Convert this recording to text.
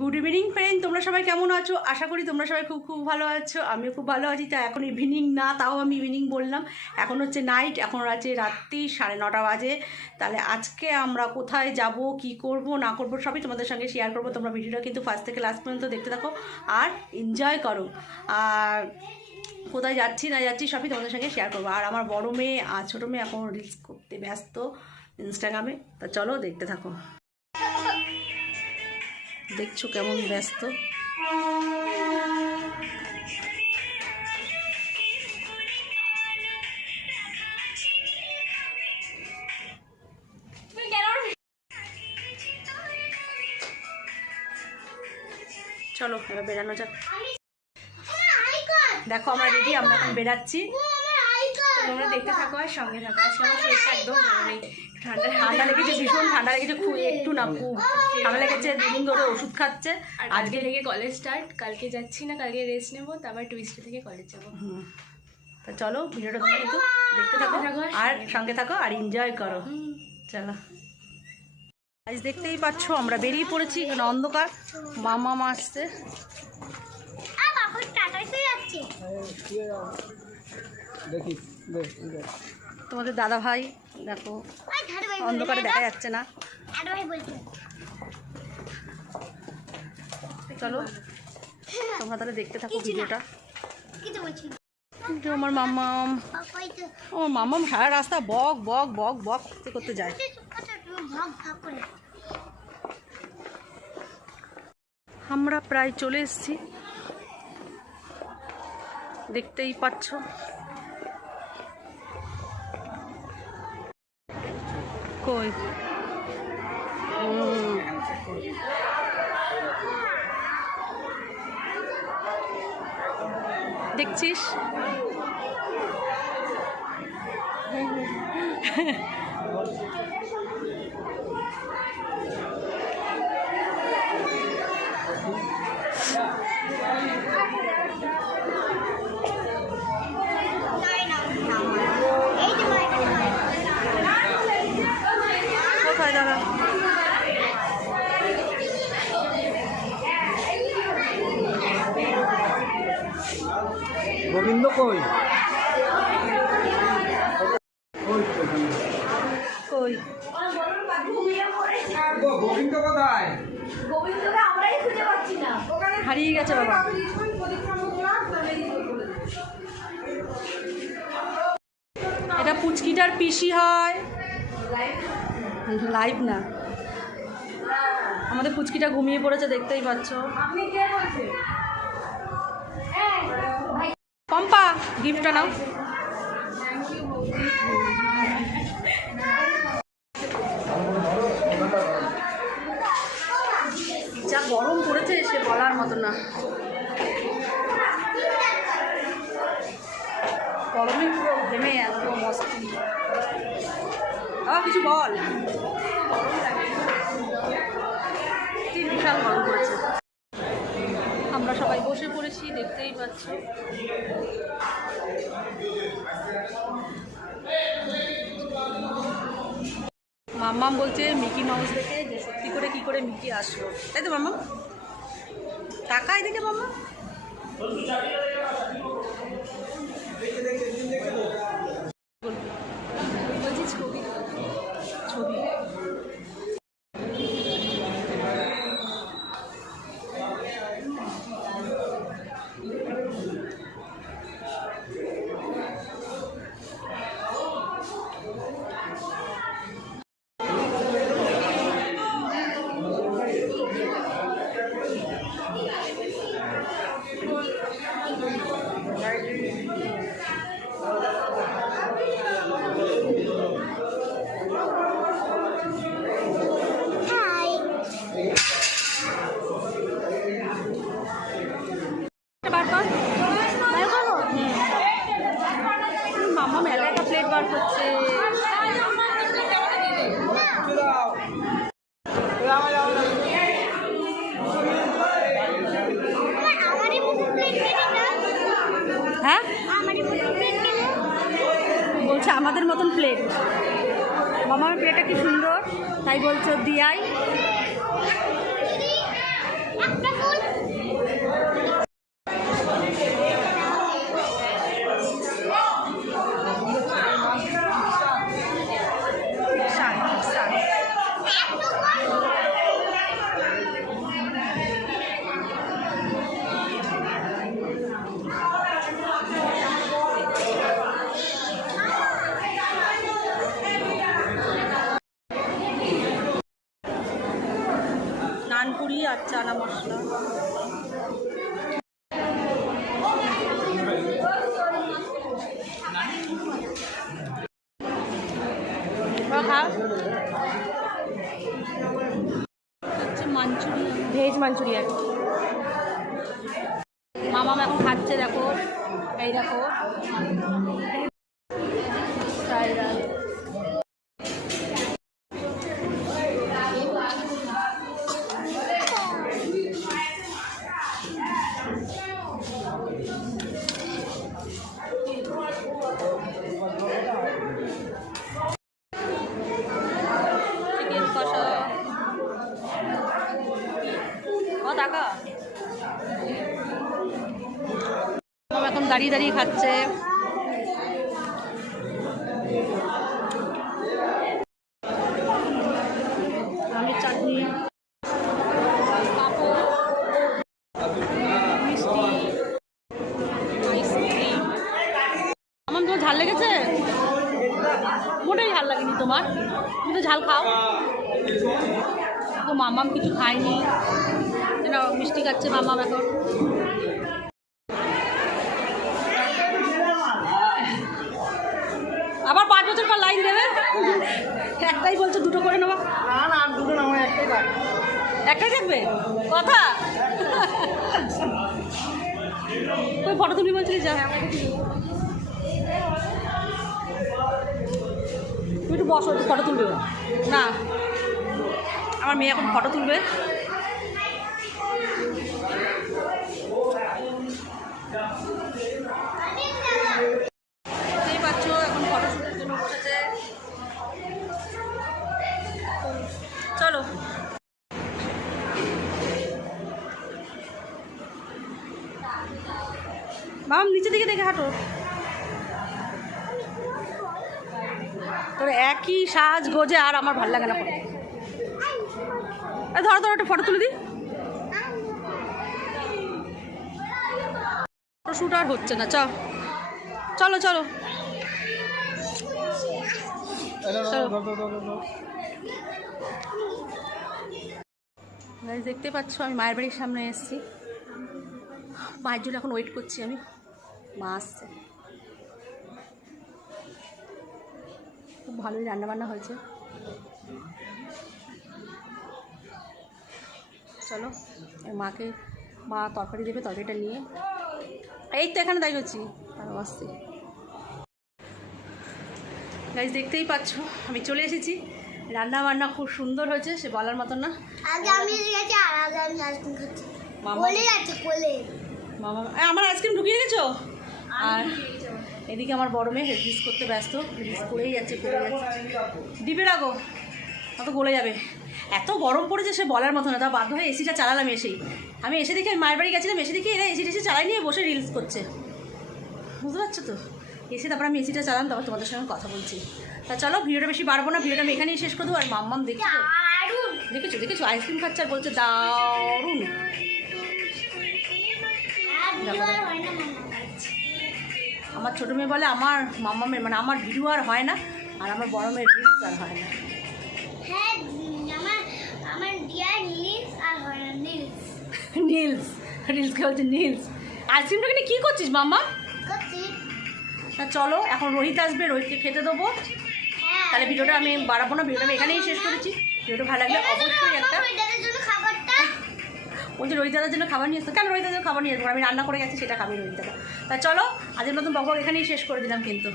Good evening friend তোমরা সবাই কেমন আছো? আশা করি তোমরা সবাই খুব খুব ভালো আছো। আমিও খুব ভালো আছি। তা এখন ইভিনিং না, তাও আমি ইভিনিং বললাম। এখন হচ্ছে নাইট এখন আছে রাত্রি সাড়ে নটা বাজে। তাহলে আজকে আমরা কোথায় যাব, কি করব, না করব, সবই তোমাদের সঙ্গে শেয়ার করব। তোমরা ভিডিওটা কিন্তু ফার্স্ট থেকে লাস্ট পর্যন্ত দেখতে থাকো। আর এনজয় করো। আর কোথায় যাচ্ছি, না যাচ্ছি, সবই তোমাদের সঙ্গে শেয়ার করব। আর আমার বড় মেয়ে আর ছোটো মেয়ে এখন রিলস করতে ব্যস্ত ইনস্টাগ্রামে তা চলো দেখতে থাকো। দেখছ কেমন ব্যস্ত? চলো এবার বেরানো যাক। দেখো আমার রেডি আমরা এখন বেরাচ্ছি। তোমরা দেখতে থাকো আর সঙ্গে থাকো। আজকে আমার শরীরটা একদম ভালো নেই। ঠান্ডা ঠান্ডা লেগেছে ভীষণ ঠান্ডা লেগেছে খুব একটু না খুব ঠান্ডা লেগেছে দুদিন ধরে ওষুধ খাচ্ছে। আর আজকে থেকে কলেজ স্টার্ট কালকে যাচ্ছি না কালকে রেস্ট নেব তারপর টুইস্টে থেকে কলেজ যাব। হুম। তা চলো ভিডিওটা তোমরা কিন্তু দেখতে থাকো আর সঙ্গে থাকো আর এনজয় করো। চলো। আজ দেখতেই পাচ্ছ আমরা বেরিয়ে পড়েছি এখানে অন্ধকার। মামা মা আসছে। দেখি দেখ। তোমাদের দাদা ভাই দেখো অন্ধকারে দেখা যাচ্ছে না। চলো তোমরা তাহলে দেখতে থাকো ভিডিওটা। আমার মাম্মাম। আমার মাম্মাম সারা রাস্তা বক বক বক বক করতে করতে যায়। আমরা প্রায় চলে এসেছি। দেখতেই পাচ্ছ। কই? দেখছিস কোথায় দাদা গোবিন্দ কই ওই তো ওখানে। কই গো, গোবিন্দ কোথায়? হারিয়ে গেছে বাবা। এটা পুচকিটার পিসি হয়। লাইভ না? আমাদের পুচকিটা ঘুমিয়ে পড়েছে দেখতেই পাচ্ছ। পম্পা গিফটটা নাও যা গরম পড়েছে সে বলার মতো না গরমে পুরো ঘেমে এত মস্তি। কিছু বল। বিশাল গরম পড়েছে। আমরা সবাই বসে পড়েছি, দেখতেই পাচ্ছ। মাম্মাম বলছে, মিকি মাউস দেখে যে সত্যি করে কি করে মিকি আসলো। তাই তো মাম্মা টাকা এদিকে মাম্মা বলছি করছে হ্যাঁ? বলছে আমাদের মতন প্লেট মামার প্লেটটা কি সুন্দর? তাই বলছে দিয়াই। আর চানা মশলা। Veg Manchurian. মামাম এখন খাচ্ছে দেখো। এই দেখো। দাঁড়িয়ে দাঁড়িয়ে খাচ্ছে। আমের চাটনি। আমার তোমার ঝাল লেগেছে? মোটেই ঝাল লাগেনি তোমার। তুমি তো ঝাল খাও। তো মামাম কিছু খায়নি। যেন মিষ্টি খাচ্ছে মামাম এখন আবার পাঁচ বছর পর লাইন দেবে একটাই বলছো দুটো করে নেব না না দুটো না একটাই একটাই থাকবে? কথা? ওই ফটো তুলি বলছিলি যা। তুই একটু বসো একটু ফটো তুলবে না। আমার মেয়ে এখন ফটো তুলবে বুঝতেই পারছ এখন ফটো শ্যুটের জন্য বসেছে চলো মাম নিচে দিকে দেখে হাঁটো। তোর একই সাজ গোজে আর আমার ভালো লাগে না ফটো ধরো ধরো একটা ফটো তুলে দিই। ফটো শ্যুট আর হচ্ছে না চ। চলো চলো। চলো। দেখতে পাচ্ছ আমি মায়ের বাড়ির সামনে এসেছি। মায়ের জন্য এখন ওয়েট করছি আমি। মা আসছে খুব ভালোই রান্নাবান্না হয়েছে। চলো মাকে মা তরকারি দেবে তরকারিটা নিয়ে। এই তো এখানে দাঁড়িয়ে হচ্ছি তারও আসছি। গাইজ দেখতেই পাচ্ছ আমি চলে এসেছি। রান্না বান্না খুব সুন্দর হয়েছে সে বলার মতন না। মামা আমার আইসক্রিম ঢুকিয়ে গেছো আর এদিকে আমার বড় মেয়ে রিলিজ করতে ব্যস্ত রিলিজ করেই যাচ্ছে করে যাচ্ছে। ডিপে রাখো অত গলে যাবে। এত গরম পড়েছে সে বলার মতো না তা বাধ্য হয়ে এসিটা চালালাম এসেই। আমি এসে দেখি আমি মায়ের বাড়ি গেছিলাম এসে দেখি এরা এসি টেসি চালাই নিয়ে বসে রিলস করছে। বুঝতে পারছ তো? এসে তারপর আমি এসিটা চালাম তারপর তোমাদের সঙ্গে কথা বলছি। তা চলো ভিডিওটা বেশি বাড়বো না ভিডিওটা আমি এখানেই শেষ করে দেবো আর মাম্মাম দেখছ? দারুণ দেখেছ? দেখেছ আইসক্রিম খাচ্ছে আর বলছে দারুণ। আমার ছোটো মেয়ে বলে আমার মামা মেয়ে মানে আমার ভিডিও আর হয় না আর আমার বড় মেয়ের রিলস আর হয় না। হ্যাঁ উম, আমার আমার ডিয়ার নীলস আর হয় না রিলসকে বলছে নীলস আইসক্রিমটা কিনে কী করছিস মাম্মা? তা চলো এখন রোহিত আসবে রোহিতকে খেতে দেবো। হ্যাঁ তাহলে ভিডিওটা আমি বাড়াবো না ভিডিওটা আমি এখানেই শেষ করেছি। ভিডিওটা ভালো লাগলে অবশ্যই একটা বলছি রোহিত দাদার জন্য খাবার নিয়ে আসতো কেন রোহিত দাদার খাবার নিয়ে আসব আমি রান্না করে গেছি, সেটা খাবি রোহিত দাদা তা চলো আজকের নতুন বকবক এখানেই শেষ করে দিলাম কিন্তু।